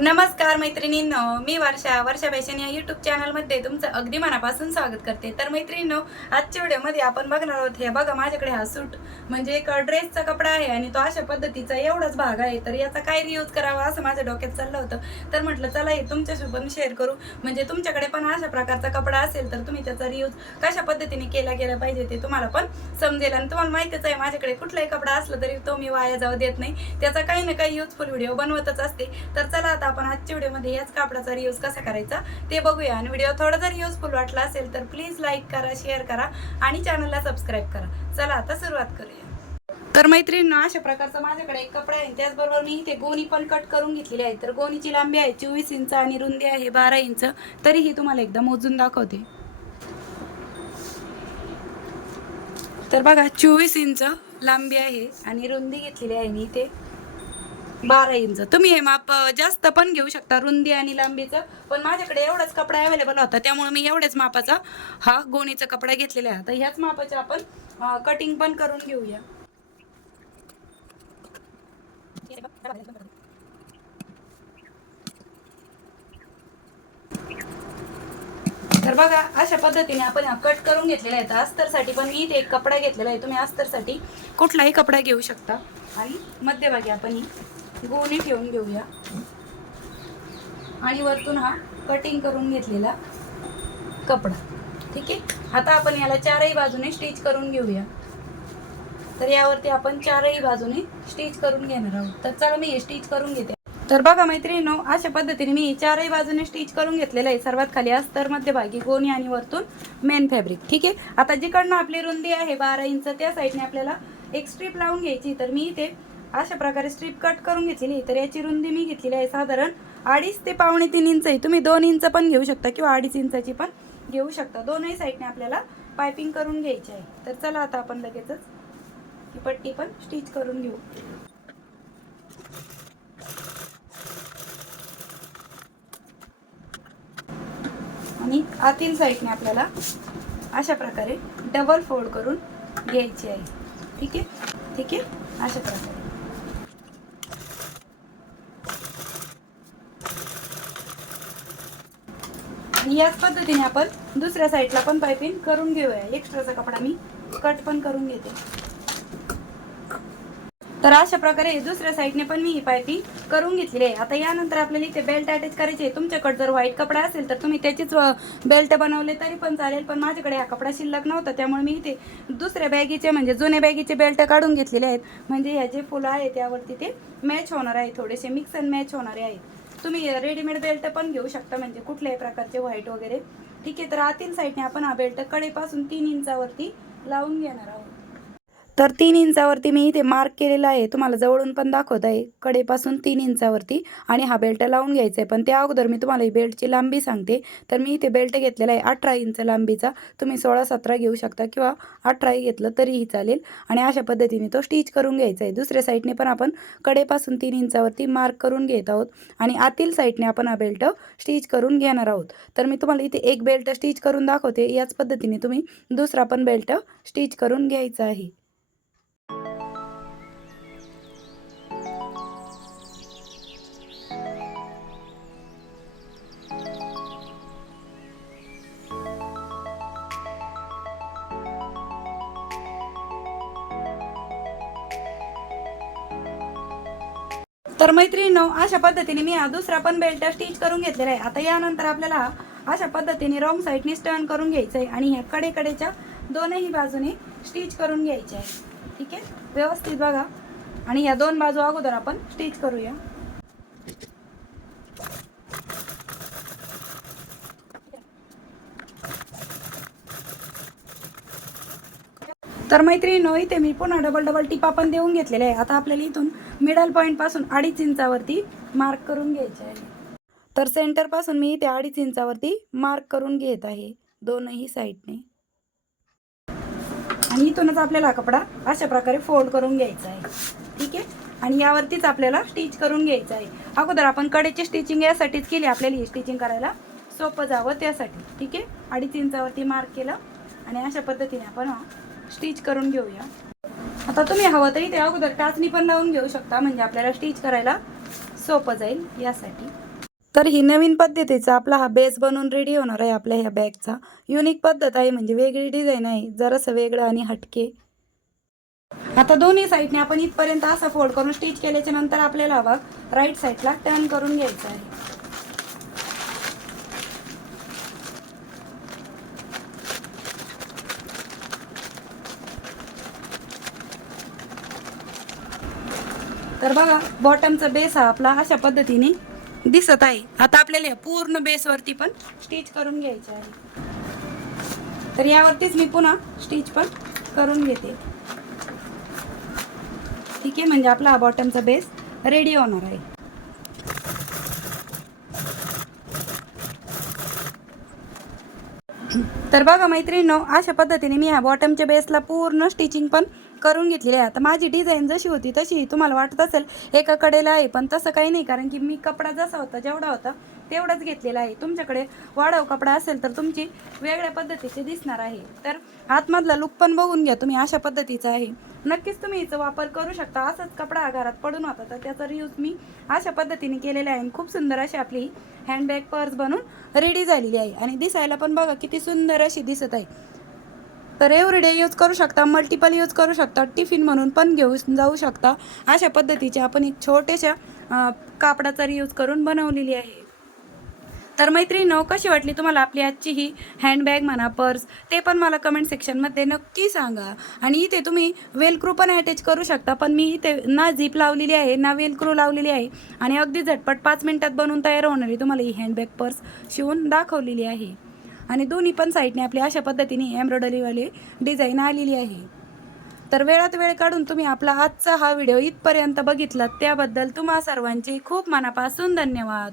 नमस्कार मैत्रिणींनो मी वर्षा वर्षा फॅशन या युट्यूब चॅनलमध्ये तुमचं अगदी मनापासून स्वागत करते. तर मैत्रिणींनो आजच्या व्हिडिओमध्ये आपण बघणार आहोत हे बघा माझ्याकडे हा सूट. म्हणजे एक ड्रेसचा कपडा आहे आणि तो अशा पद्धतीचा एवढाच भाग आहे तर याचा काय रियूज करावा असं माझ्या डोक्यात चाललं होतं. तर म्हटलं चला हे तुमच्याशी पण शेअर करू. म्हणजे तुमच्याकडे पण अशा प्रकारचा कपडा असेल तर तुम्ही त्याचा रियूज कशा पद्धतीने केला गेला पाहिजे ते तुम्हाला पण समजेल. आणि तुम्हाला माहितीच आहे माझ्याकडे कुठलाही कपडा असला तरी तो मी वाया जाऊ देत नाही. त्याचा काही ना काही युजफुल व्हिडिओ बनवतच असते. तर चला आता आपण आजच्या व्हिडिओमध्ये याच कापडाचा रियूज कसा करायचा ते बघूया. आणि व्हिडिओ थोडा जर युजफुल वाटला असेल तर प्लीज लाईक करा शेअर करा आणि चॅनलला सबस्क्राईब करा. चला आता सुरुवात करूया. तर मैत्रिणींना अशा प्रकारचा माझ्याकडे एक कपडा आहे. त्याचबरोबर मी इथे गोणी पण कट करून घेतलेली आहे. तर गोणीची लांबी आहे चोवीस इंच आणि रुंदी आहे बारा इंच. तरीही तुम्हाला एकदा मोजून दाखवते. तर बघा चोवीस इंच लांबी आहे आणि रुंदी घेतलेली आहे मी इथे. बारा इंच. तुम्ही हे माप जास्त पण घेऊ शकता रुंदी आणि लांबीचं. पण माझ्याकडे एवढाच कपडा अवेलेबल होता त्यामुळे मी एवढ्याच मापाचा हा गोणीचा कपडा घेतलेला आहे. तर ह्याच मापाचे आपण कटिंग पण करून घेऊया. तर बघा अशा पद्धतीने आपण कट करून घेतलेला आहे. तर अस्तरसाठी पण मी इथे एक कपडा घेतलेला आहे. तुम्ही अस्तरसाठी कुठलाही कपडा घेऊ शकता. आणि मध्यभागी आपण ही गोणी ठेवून घेऊया. आणि वरतून हा कटिंग करून घेतलेला कपडा. ठीक आहे? आता आपण याला चारही बाजूने स्टिच करून घेऊया. तर यावरती आपण चारही बाजूने स्टिच करून घेणार आहोत. तर चला मी हे स्टिच करून घेते. तर बघा मैत्रिणीनो अशा पद्धतीने मी चारही बाजूने स्टिच करून घेतलेलं आहे. सर्वात खाली अस्तर मध्यभागी गोणी आणि वरतून मेन फॅब्रिक ठीक आहे? आता जिकडनं आपली रुंदी आहे बारा इंच त्या साईडने आपल्याला एक स्ट्रीप लावून घ्यायची. तर मी इथे अशा प्रकारे स्ट्रीप कट करून घेतलेली तर याची रुंदी मी घेतलेली आहे साधारण अडीच ते पावणे तीन इंच आहे तुम्ही दोन इंच पण घेऊ शकता किंवा अडीच इंचाची पण घेऊ शकता. दोनही साईडने आपल्याला पायपिंग करून घ्यायची आहे. तर चला आता आपण लगेचच ही पट्टी पण स्टिच करून घेऊ. आणि आतील साईडने आपल्याला अशा प्रकारे डबल फोल्ड करून घ्यायची आहे. ठीक आहे? ठीक आहे? अशा प्रकारे. आणि याच पद्धतीने आपण दुसऱ्या साईडला पण पायपिंग करून घेऊया. एक्स्ट्राचा कपडा मी कट पण करून घेते. तर अशा प्रकारे दुसऱ्या साईडने पण मी ही पायपिंग करून घेतलेली आहे. आता यानंतर आपल्याला इथे बेल्ट अटॅच करायची आहे. तुमच्याकडे जर व्हाईट कपडा असेल तर तुम्ही त्याचेच बेल्ट बनवले तरी पण चालेल. पण माझ्याकडे हा कपडा शिल्लक नव्हता. त्यामुळे मी इथे दुसऱ्या बॅगीचे म्हणजे जुन्या बॅगीचे बेल्ट काढून घेतलेले आहेत. म्हणजे ह्या जे फुलं आहेत त्यावरती ते मॅच होणार आहे. थोडेसे मिक्स अँड मॅच होणारे आहेत. तुम्ही रेडीमेड बेल्ट पण घेऊ शकता म्हणजे कुठल्याही प्रकारचे व्हाईट वगैरे. ठीक आहे तर आतील साईडने आपण हा बेल्ट कडेपासून तीन इंचावरती लावून घेणार आहोत. तर तीन इंचावरती मी इथे मार्क केलेला आहे. तुम्हाला जवळून पण दाखवत आहे. कडेपासून तीन इंचावरती आणि हा बेल्ट लावून घ्यायचा आहे. पण त्या अगोदर मी तुम्हाला ही बेल्टची लांबी सांगते. तर मी इथे बेल्ट घेतलेला आहे अठरा इंच लांबीचा. तुम्ही सोळा सतरा घेऊ शकता किंवा अठराही घेतलं तरीही चालेल. आणि अशा पद्धतीने तो स्टिच करून घ्यायचा आहे. दुसऱ्या साईडने पण आपण कडेपासून तीन इंचावरती मार्क करून घेत आहोत. आणि आतील साईडने आपण हा बेल्ट स्टिच करून घेणार आहोत. तर मी तुम्हाला इथे एक बेल्ट स्टिच करून दाखवते. याच पद्धतीने तुम्ही दुसरा पण बेल्ट स्टिच करून घ्यायचा आहे. तर मैत्रिणींनो अशा पद्धतीने मी हा दुसरा पण बेल्ट स्टिच करून घेतलेला आहे. आता यानंतर आपल्याला अशा पद्धतीने रॉंग साईडने टर्न करून घ्यायचं आहे आणि ह्या कडेकडेच्या दोनही बाजूने स्टिच करून घ्यायचे आहे. ठीक आहे? व्यवस्थित बघा. आणि ह्या दोन बाजू अगोदर आपण स्टिच करूया. तर मैत्रिणीनो इथे मी पुन्हा डबल डबल टिपा पण देऊन घेतलेले आहे आता आपल्याला इथून मिडल पॉईंटपासून अडीच इंचावरती मार्क करून घ्यायचे आहे. तर सेंटरपासून मी इथे अडीच इंचावरती मार्क करून घेत आहे. दोनही साईडने आणि इथूनच आपल्याला कपडा अशा प्रकारे फोल्ड करून घ्यायचा आहे. ठीक आहे? आणि यावरतीच आपल्याला स्टिच करून घ्यायचं आहे. अगोदर आपण कडेची स्टिचिंग यासाठीच केली आपल्याला ही स्टिचिंग करायला सोपं जावं त्यासाठी. ठीक आहे? अडीच इंचावरती मार्क केलं. आणि अशा पद्धतीने आपण स्टिच करून घेऊया. आता तुम्ही हवं तरी ते अगोदर टाचणी पण लावून घेऊ शकता म्हणजे आपल्याला स्टिच करायला सोपं जाईल यासाठी. तर ही नवीन पद्धतीचा आपला हा बेस बनवून रेडी होणार आहे आपल्या ह्या बॅगचा. युनिक पद्धत आहे म्हणजे वेगळी डिझाईन आहे जरासं वेगळं आणि हटके. आता दोन्ही साईडने आपण इथपर्यंत असं फोल्ड करून स्टिच केल्याच्यानंतर आपल्याला हा भाग राईट साईडला टर्न करून घ्यायचा आहे. तर बघा बॉटमचा बेस हा आपला अशा पद्धतीने दिसत आहे. आता आपल्याला पूर्ण बेसवरती पण स्टिच करून घ्यायचे आहे. तर यावरतीच मी पुन्हा स्टिच पण करून घेते. ठीक आहे म्हणजे आपला हा बॉटमचा बेस रेडी होणार आहे. तर बघा मैत्रिणींनो अशा पद्धतीने मी ह्या बॉटमच्या बेसला पूर्ण स्टिचिंग पण करून घेतलेली आहे. आता माझी डिझाईन जशी होती तशी तुम्हाला वाटत असेल एका कडेला आहे पण तसं काही नाही कारण की मी कपडा जसा होता जेवढा होता तेवढाच घेतलेला आहे. तुमच्याकडे वाढव कपडा असेल तर तुमची वेगळ्या पद्धतीचे दिसणार आहे. तर आतमधला लुक पण बघून घ्या तुम्ही अशा पद्धतीचा आहे. नक्कीच तुम्ही हिचा वापर करू शकता. असंच कपडा घरात पडून होता तर त्याचा रियूज मी अशा पद्धतीने केलेला आहे. आणि खूप सुंदर अशी आपली हँडबॅग पर्स बनून रेडी झालेली आहे. आणि दिसायला पण बघा किती सुंदर अशी दिसत आहे. तर एव्हरीडे यूज करू शकता मल्टिपल यूज करू शकता टिफिन म्हणून पण घेऊ जाऊ शकता. अशा पद्धतीचे आपण एक छोट्याशा कापडाचा रियूज करून बनवलेली आहे. तर मैत्रिणीनो कशी वाटली तुम्हाला आपली आजची ही हँडबॅग म्हणा पर्स ते पण मला कमेंट सेक्शनमध्ये नक्की सांगा. आणि इथे तुम्ही वेलक्रू पण अटॅच करू शकता पण मी इथे ना झीप लावलेली आहे ना वेलक्रू लावलेली आहे. आणि अगदी झटपट पाच मिनटात बनवून तयार होणारी तुम्हाला ही हँडबॅग पर्स शिवून दाखवलेली आहे. आणि दोन्ही पण साईडने आपली अशा पद्धतीने एम्ब्रॉयडरीवाली डिझाईन आलेली आहे. तर वेळात वेळ काढून तुम्ही आपला आजचा हा व्हिडिओ इथपर्यंत बघितला त्याबद्दल तुम्हा सर्वांचे खूप मनापासून धन्यवाद.